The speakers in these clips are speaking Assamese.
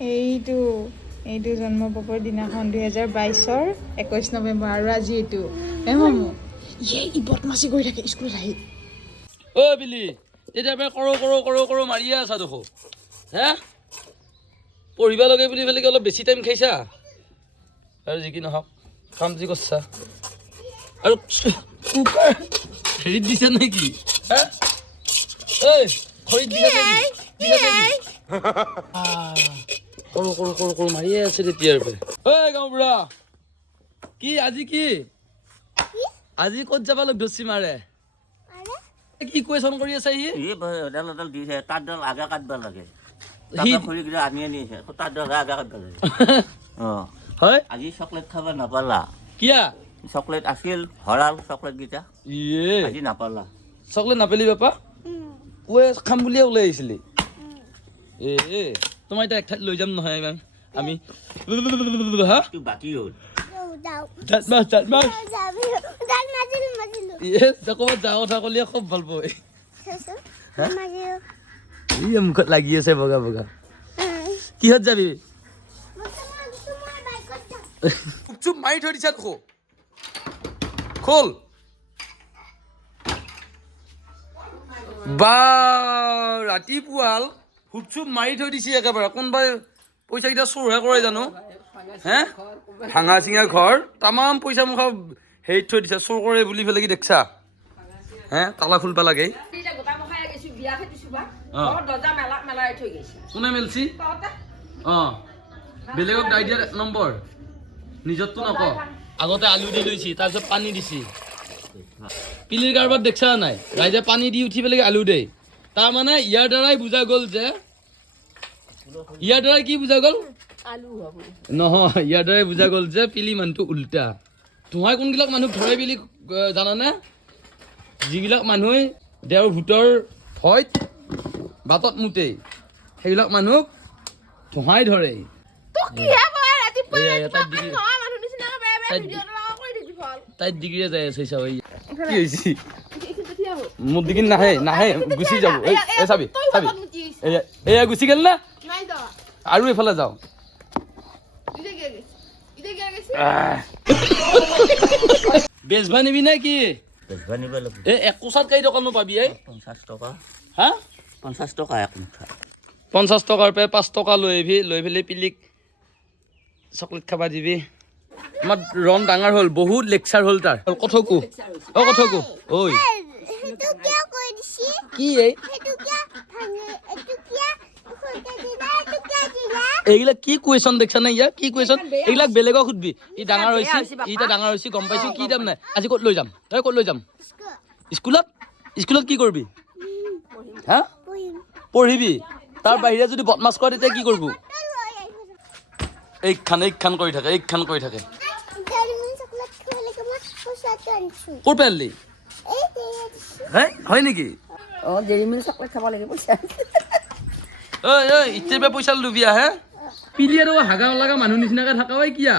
এইটো জন্মপকৰ দিনাখন 2022-ৰ 21 নৱেম্বৰ আৰু আজি এইটো মামু ই বদমাছি কৰি থাকে স্কুলত আহি বিলি তেতিয়া কৰো মাৰিয়ে আছা দেখো হে পঢ়িব লাগে বুলি বেলেগে অলপ বেছি টাইম খাইছা আৰু যি কি নহওক কাম যি কৰছা আৰু কুকাৰ হেৰিত দিছে নেকি হে খৰিত দিছে নেকি কৰো মাৰিয়ে আছে তেতিয়াৰ পৰা গাঁও বুঢ়া কি আজি ক'ত যাবা লগ ধৰছি মাৰে কি কুৱেশ্যন কৰি আছে এডাল দিছে তাতডাল আগা কাটবা লাগে খৰিকেইটা আনি আনিছে তাতডাল আগা কাটবা লাগে হয় আজি চকলেট খাব নাপালা কিয়া চকলেট আছিল হৰাল চকলেট কেইটা আজি নাপালা চকলেট নাপালি বাপা কৈ খাম বুলিয়ে ওলাই আহিছিলি তোমাৰ এতিয়া এক ঠাইত লৈ যাম নহয় আমি হা বাকী হ'ল ক'ৰবাত যোৱা কথা ক'লে খুব ভাল পায় মুখত লাগি আছে বগা বগা কিহত যাবি চুপ মাৰি থৈ দিছা খোল বা ৰাতিপুৱাল হুপচুপ মাৰি থৈ দিছে একেবাৰে কোনোবাই পইচাকেইটা চোৰহে কৰে জানো হে ভাঙা চিঙা ঘৰ তামাম পইচা মুখা হেৰিত থৈ দিছা চোৰ কৰে বুলি পেলাই কি দেখছা হে তালা খুলবা লাগে কোনে মেলছি বেলেগক দাই দিয়া নম্বৰ নিজৰটো নক আগতে আলু দি লৈছি তাৰপিছত পানী দিছি পিলিৰ কাৰবাৰ দেখছা নাই ৰাইজে পানী দি উঠি পেলাই আলু দে তাৰমানে ইয়াৰ দ্বাৰাই বুজা গ'ল যে ইয়াৰ দ্বাৰাই কি বুজা গ'ল নহয় ইয়াৰ দ্বাৰাই বুজা গ'ল যে পিলি মানুহটো উল্টা তোমাৰ কোনবিলাক মানুহ ধৰে বুলি জানানে যিবিলাক মানুহে দেওৰ ভূতৰ ভয়ত বাটত মুতে সেইবিলাক মানুহক ধোঁহাই ধৰে তাইত ডিগ্ৰীয়ে যাই আছে চাব কি হৈছে মোৰ ডিগ্ৰী নাহে গুচি যাব চাবি এয়া গুচি গেল না আৰু এইফালে যাওঁ বেচবা নিবি নে কি একোচাত কেই টকানো পাবি 50 টকা হা 50 টকা এক মুঠা 50 টকাৰ পৰা 5 টকা লৈ আহিবি লৈ পেলাই পিলিক চকলেট খাবা দিবি আমাৰ ৰন ডাঙৰ হ'ল বহুত লেকচাৰ হ'ল তাৰ কথকো ঐ কি এইবিলাক কি কুৱেশ্যন দেখছা নাই ইয়াৰ কি কুৱেশ্যন এইবিলাক বেলেগক সুধবি ই ডাঙৰ হৈছে ডাঙৰ হৈছে গম পাইছো কি দাম নাই আজি ক'ত লৈ যাম তই ক'ত লৈ যাম স্কুলত কি কৰিবি হা পঢ়িবি তাৰ বাহিৰে যদি বদমাছ কৰে তেতিয়া কি কৰিব এইখান কৰি থাকে ক'ৰ পেলি হয় নেকি ইতিয়াৰ পৰা পইচা লবি আহে পিলি আৰু হাগা লগা মানুহ নিচিনাকে থাকা হয় কিয়া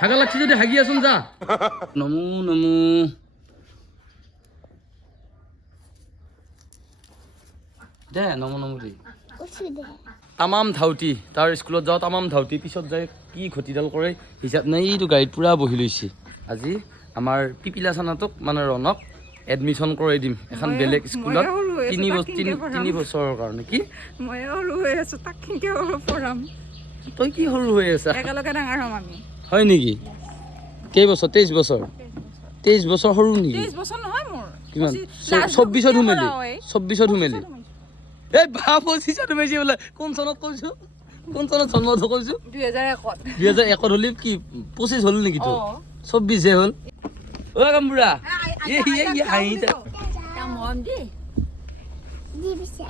হাগা লাগছি যদি হাগি আছোন যা নমো দে নমো দেই তামাম ধাউতি তাৰ স্কুলত যাওঁ তামাম ধাউতি পিছত যায় কি ঘটিডাল কৰে হিচাপ নাই এইটো গাড়ীত পুৰা বহি লৈছে আজি আমাৰ পিপিলা চানাটোক মানে ৰণক এডমিশ্যন কৰাই দিম এখন বেলেগ স্কুলত 3 বছৰৰ কাৰণে কি মই সৰু হৈ আছো তাক কিনকে পঢ়াম তই কি সৰু হৈ আছা একেলগে ডাঙৰ হ'ম আমি হয় নেকি কেই বছৰ 23 বছৰ সৰু নেকি 23 বছৰ নহয় মোৰ কিমান 24ত হুমেলি এই বা 25ত হুমেছি বোলে কোন চনত কৈছো কোন চনত জন্ম কৈছো 2001 হলি কি 25 হল নেকি তো 24 হে হল ও কামবুড়া এই হাইটা মন দি দিবিছে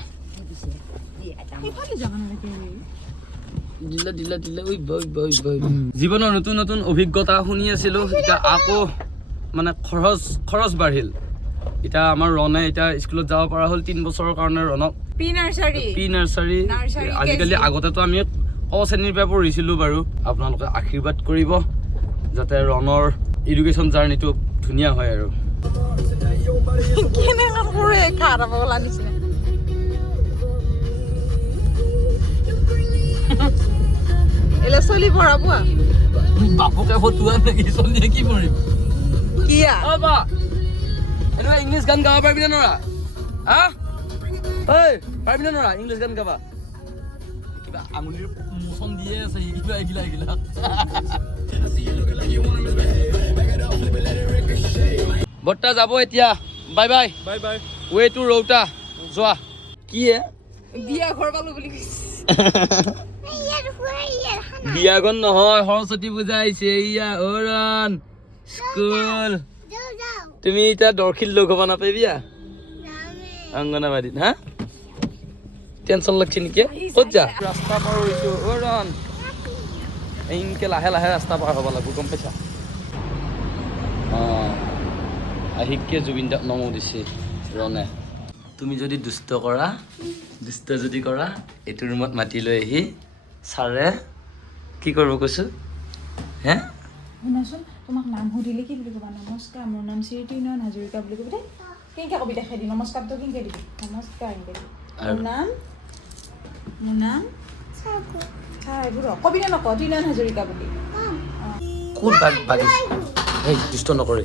দিলা ওই জীৱনৰ নতুন অভিজ্ঞতা শুনি আছিলো এটা আকৌ মানে খৰচ বাঢ়িল এটা আমাৰ ৰনে এটা স্কুলত যাব পৰা হ'ল 3 বছৰৰ কাৰণে ৰনক পি নাৰ্সাৰী আজিকালি আগতেতো আমি ক শ্ৰেণীৰ পৰা পঢ়িছিলো বাৰু আপোনালোকে আশীৰ্বাদ কৰিব যাতে ৰনৰ এডুকেশ্যন জাৰ্নিটো ধুনীয়া হয় আৰু কেনে কৰে খাৰাপ হলা নিচিনা চলি পঢ়াব বাপুকে ফটোৱা নেকি চলিয়ে কি পঢ়িব কিয়া অ বা এনেকুৱা ইংলিছ গান গাব পাৰিবি নে নৰা হা ঐ পাৰিবি নে নৰা ইংলিছ গান গাবা কিবা আঙুলিৰ মোচন দিয়ে আছে কিবা এগিলা বৰ্তা যাব এতিয়া bye bye bye bye way to Rowta যোৱা কি বিয়া ঘৰ পালো বুলি কৈছে বিয়াখন নহয় সৰস্বতী পূজা আহিছে ইয়া অৰণ স্কুল তুমি এতিয়া দৰখিল লগ হ'ব নাপাবিয়া অংগনাবাদীত হা টেনচন লাগছে নেকি ক'ত যা ৰাস্তা পাৰ হৈছো অৰণ এনেকে লাহে লাহে ৰাস্তা পাৰ হ'ব লাগিব গম পাইছা আহিকে জুবিন দাক নমো দিছে ৰণে তুমি যদি দুষ্ট কৰা এইটো ৰুমত মাতি লৈ আহি ছাৰে কি কৰিব কৈছো হে শুনাচোন তোমাক নাম সুধিলে কি বুলি ক'বা নমস্কাৰ মোৰ নাম শ্ৰীতি নয়ন হাজৰিকা বুলি ক'ব দেই কেনেকৈ কবি দেখাই দি নমস্কাৰটো কেনেকৈ দিবি নমস্কাৰ এনেকৈ দিবি মোৰ নাম এইবোৰ কবি নে নক তুই নয়ন হাজৰিকা বুলি ক'ত বাগিছে এই দুষ্ট নকৰে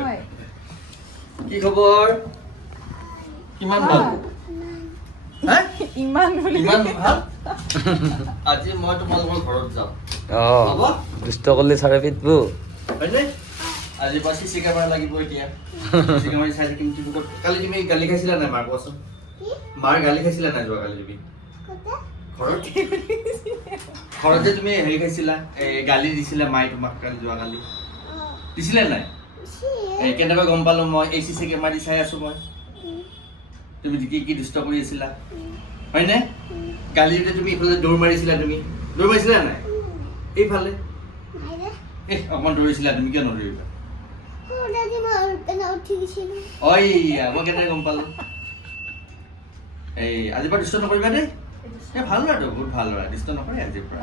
হয় কি খবৰ কিমান ভাল ইমান বুলি ইমান ভাল আজি মই তোমালোকৰ ঘৰত যাম দুষ্ট কৰিলে চাৰে পিটব হয়নে আজি পৰা চিচি কেমেৰা লাগিব এতিয়া চিচি কেমেৰা চাই থাকিম তুমি কালি তুমি গালি খাইছিলা নাই মাৰ কোৱাচোন মাৰ গালি খাইছিলা নাই যোৱা কালি তুমি ঘৰত যে তুমি হেৰি খাইছিলা গালি দিছিলা মায়ে তোমাক কালি যোৱা কালি দিছিলে নাই কেনেকৈ গম পালো মই এই চিচি কেমেৰা দি চাই আছো মই তুমি কি দুষ্ট কৰি আছিলা হয়নে গালি দিওঁতে তুমি ইফালে দৌৰ মাৰিছিলা নাই এইফালে অকণমান দৌৰিছিলা তুমি কিয় নদৌৰিবা মই কেনেকৈ গম পালো আজিৰ পৰা দুষ্ট নকৰিবা দেই ভাল ল'ৰাটো বহুত ভাল ল'ৰা দুষ্ট নকৰে আজিৰ পৰা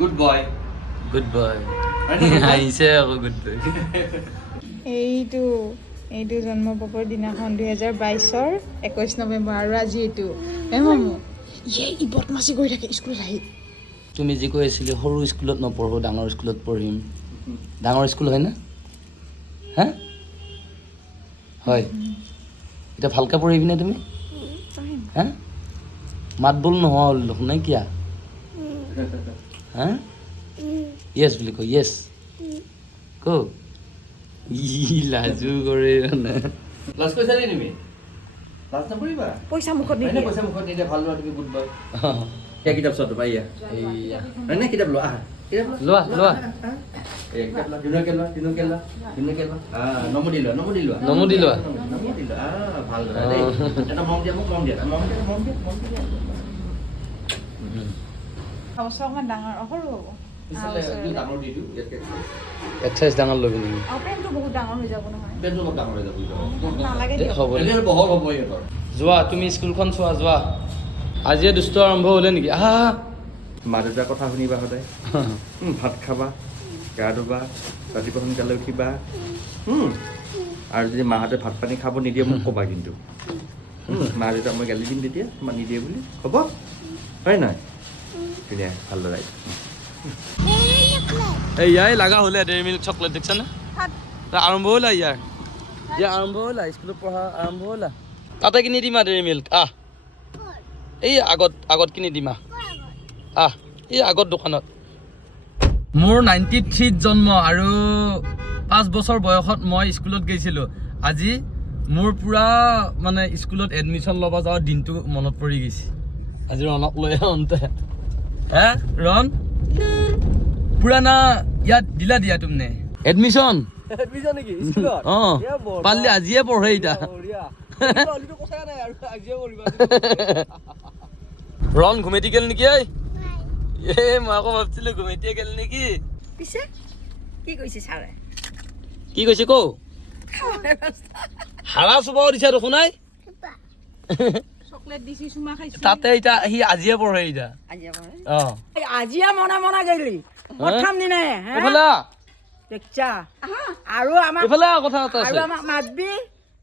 গুড বয় আহিছে আকৌ গুড বয় এইটো জন্মপকৰ দিনাখন 2022 21 নৱেম্বৰ আৰু আজি এইটো মামু ই বদমাচি কৰি থাকে স্কুলত আহি তুমি যি কৈ আছিলি সৰু স্কুলত নপঢ়ো ডাঙৰ স্কুলত পঢ়িম ডাঙৰ স্কুল হয় না হা হয় এতিয়া ভালকৈ পঢ়িবি নে তুমি হা মাত বোল নোহোৱা হ'ল দেখোন নাই কিয়া হা য়েছ বুলি ক য়েছ ক লাজু কৰে লাজ কৈছা নে তুমি লাজ নকৰিবা পইচা মুখত নিদিয়ে পইচা মুখত নিদিয়ে ভাল লোৱা তুমি গুড বাই এয়া কিতাপ চোৱা তোমাৰ এয়া হয়নে কিতাপ লোৱা লোৱা নমুদি লোৱা ভাল এটা মম দিয়া অকণমান ডাঙৰ সৰু হ'ব এক্সাৰচাইজ ডাঙৰ ল'বি নেকি পেণ্টটো বহুত ডাঙৰ হৈ যাব নহয় নালাগে যোৱা তুমি স্কুলখন চোৱা যোৱা আজিয়ে দুষ্ট আৰম্ভ হ'লে নেকি আহা মা দেউতাৰ কথা শুনিবা সদায় ভাত খাবা গা ধুবা ৰাতিপুৱা সোনকালে উঠিবা আৰু যদি মাহঁতে ভাত পানী খাব নিদিয়ে মোক ক'বা কিন্তু মা দেউতাক মই গালি দিম তেতিয়া মা নিদিয়ে বুলি হ'ব হয় নহয় ধুনীয়া ভাল লৰাই ইয়াই লাগা হ'লে ডেইৰী মিল্ক চকলেট দেখিছানে আৰম্ভ হ'লা ইয়াৰ আৰম্ভ হ'লা স্কুলত পঢ়া আৰম্ভ হ'লা তাতে কিনি দিমা ডেইৰী মিল্ক এই আগত কিনি দিমা এই আগত দোকানত মোৰ 93 জন্ম আৰু 5 বছৰ বয়সত মই স্কুলত গৈছিলোঁ আজি মোৰ পুৰা মানে স্কুলত এডমিশ্যন ল'ব যাওঁ দিনটো মনত পৰি গৈছে আজি ৰণক লৈ আহোঁতে হে ৰণ পুৰানা ইয়াত দিয়া তুমি এডমিশ্যন নেকি স্কুলত পাৰিলে আজিয়ে পঢ়ে এতিয়া ৰণ ঘুমেটি গেল নেকি মই আকৌ ভাবছিলো ঘুমেটিয়ে গেল নেকি পিছে কি কৈছে ছাৰে কি কৈছে কৌ হাৰা চুবাও দিছে দেখোন নাই চকলেট দিছি চুমা খাইছো তাতে এতিয়া সি আজিয়ে পঢ়ে এতিয়া আজিয়ে মনে গেলি প্ৰথম দিনে এইফালে দেখছা আৰু আমাক এইফালে কথা এটা আৰু আছে আমাক মাতবি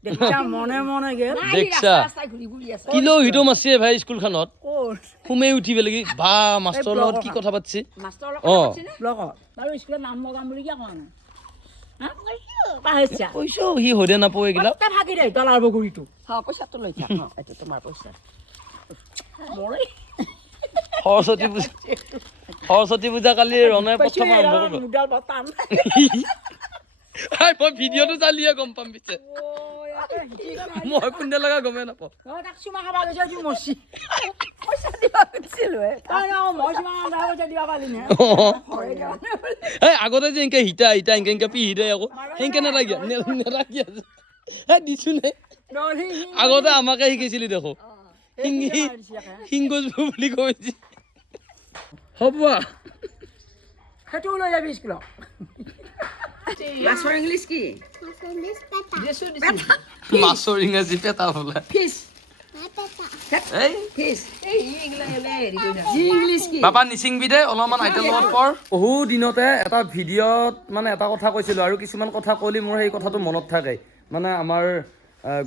দেখছা মনে গেল দেখছা কিলো হিটো মাছে ভাই স্কুলখনত ক'ত ক'ত সুমে উঠি পেলাই বা মাষ্টৰৰ লগত কি কথা পাতিছে মাষ্টৰৰ অঁ লগত বাৰু স্কুলত নাম লগাম বুলি কিয় কোৱা নাই হা পাহৰিছা কৈছো সি সদে নাপাওঁ এইগিলা পট্টা ভাগি দে ডলাৰ বগৰীটো পইচাটো লৈ থাক এইটো তোমাৰ পইচা সৰস্বতী পূজা কালি ৰণে প্ৰথম আৰম্ভ কৰিব মুডাল বটাম মই ভিডিঅ'টো চালিয়ে গম পাম পিছে মই কোনটা লগা গমেই নাপাওঁ তাক চুমা খাব গৈছে আজি মৰচি পইচা দিবা খুজিছিলোঁ তই ন মই চুমা খাব পইচা দিবা পালি নে এই আগতে যে এনেকে হিতা এনেকে পিহি দে আকৌ সেনেকে নালাগি নালাগি আছে দিছো নে আগতে আমাকে শিকাইছিলি দেখো শিংগজ বুলি কৈছি হ'ব সেইটো লৈ যাবি স্কুলত মাছৰ ইংলিছ কি মাছৰ ইংৰাজী পেটা বোলে ফিছ এই ফিছ ইংলিছ কি বাবা নিচিংবি দে অলপমান আইটেল লগত পঢ় বহু দিনতে এটা ভিডিঅ'ত মানে এটা কথা কৈছিলোঁ আৰু কিছুমান কথা ক'লি মোৰ সেই কথাটো মনত থাকে মানে আমাৰ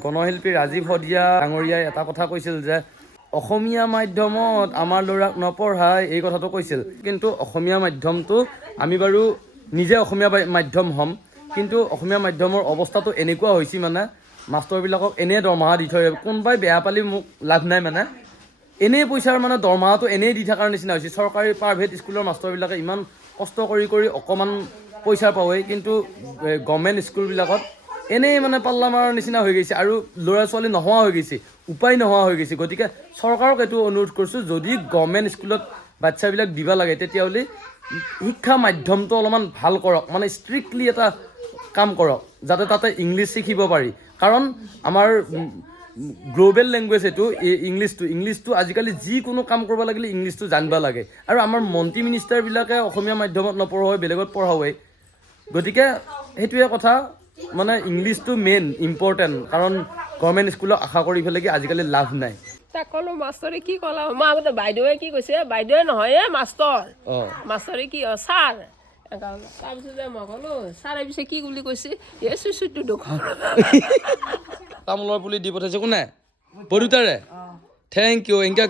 গণশিল্পী ৰাজীৱ শদিয়া ডাঙৰীয়াই এটা কথা কৈছিল যে অসমীয়া মাধ্যমত আমাৰ ল'ৰাক নপঢ়াই এই কথাটো কৈছিল কিন্তু অসমীয়া মাধ্যমটো আমি বাৰু নিজে অসমীয়া মাধ্যম হ'ম কিন্তু অসমীয়া মাধ্যমৰ অৱস্থাটো এনেকুৱা হৈছে মানে মাষ্টৰবিলাকক এনেই দৰমহা দি থৈ কোনোবাই বেয়া পালি মোক লাভ নাই মানে এনেই পইচাৰ মানে দৰমহাটো এনেই দি থকাৰ নিচিনা হৈছে চৰকাৰী প্ৰাইভেট স্কুলৰ মাষ্টৰবিলাকে ইমান কষ্ট কৰি অকণমান পইচা পাৱেই কিন্তু গভৰ্ণমেণ্ট স্কুলবিলাকত এনেই মানে পাল্লা মাৰাৰ নিচিনা হৈ গৈছে আৰু ল'ৰা ছোৱালী নোহোৱা হৈ গৈছে উপায় নোহোৱা হৈ গৈছে গতিকে চৰকাৰক এইটো অনুৰোধ কৰিছোঁ যদি গভৰ্ণমেণ্ট স্কুলত বাচ্ছাবিলাক দিব লাগে তেতিয়াহ'লে শিক্ষা মাধ্যমটো অলপমান ভাল কৰক মানে ষ্ট্ৰিক্টলি এটা কাম কৰক যাতে তাতে ইংলিছ শিকিব পাৰি কাৰণ আমাৰ গ্ল'বেল লেংগুৱেজ এইটো ইংলিছটো আজিকালি যিকোনো কাম কৰিব লাগিলে ইংলিছটো জানিব লাগে আৰু আমাৰ মন্ত্ৰী মিনিষ্টাৰবিলাকে অসমীয়া মাধ্যমত নপঢ়াই বেলেগত পঢ়াওৱে গতিকে সেইটোৱে কথা মানে ইংলিছটো মেইন ইম্পৰ্টেণ্ট কাৰণ গভৰ্ণমেণ্ট স্কুলক আশা কৰি পেলাই আজিকালি লাভ নাই তাক ক'লো মাষ্টৰে কি ক'লা মই আগতে বাইদেৱে কি কৈছে বাইদেৱে নহয় মাষ্টৰ মাষ্টৰে কি ছাৰ তাৰপিছতে মই ক'লো ছাৰে পিছে কি বুলি কৈছে এই চুইচুটো দোকান তামোলৰ পুলি দি পঠাইছে কোনে বৰুতাৰে থেংক ইউ এনেকৈ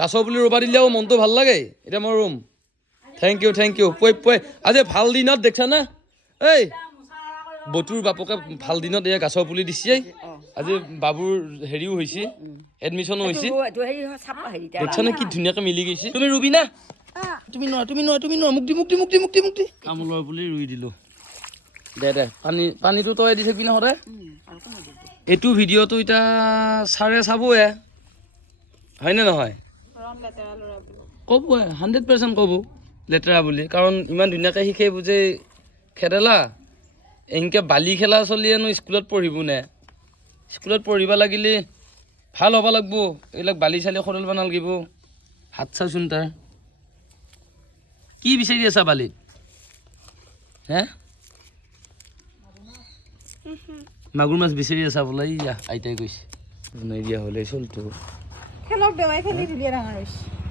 কাছৰ পুলি ৰুবা দিলেও মনটো ভাল লাগে এতিয়া মই ৰুম থেংক ইউ পুৱাই আজি ভাল দিনত দেখছা না এই বতুৰ বাপকে ভাল দিনত এয়া গাছৰ পুলি দিছে আজি বাবুৰ হেৰিও হৈছে এডমিশ্যনো হৈছে দেখছা নে কি ধুনীয়াকৈ মিলি গৈছে তুমি ৰুবি না তুমি নোৱা মুক্তি তামোলৰ পুলি ৰুই দিলোঁ দে পানীটো তই দি থাকিবি নহ'লে এইটো ভিডিঅ'টো এতিয়া ছাৰে চাবয়ে হয়নে নহয় ক'ব 100% ক'ব লেতেৰা বুলি কাৰণ ইমান ধুনীয়াকৈ শিকাই বুজে খেদেলা এনেকৈ বালি খেলা চলিয়েনো স্কুলত পঢ়িব নে স্কুলত পঢ়িব লাগিলে ভাল হ'ব লাগিব এইবিলাক বালি চালি সৰলিব নালাগিব হাত চাচোন তাৰ কি বিচাৰি আছা বালিত হে মাগুৰ মাছ বিচাৰি আছা বোলে ইয়া আইতাই কৈছে বনাই দিয়া হ'লে চলটো খেলক দেৱাই খেলি ধুনীয়া ডাঙৰ হৈছে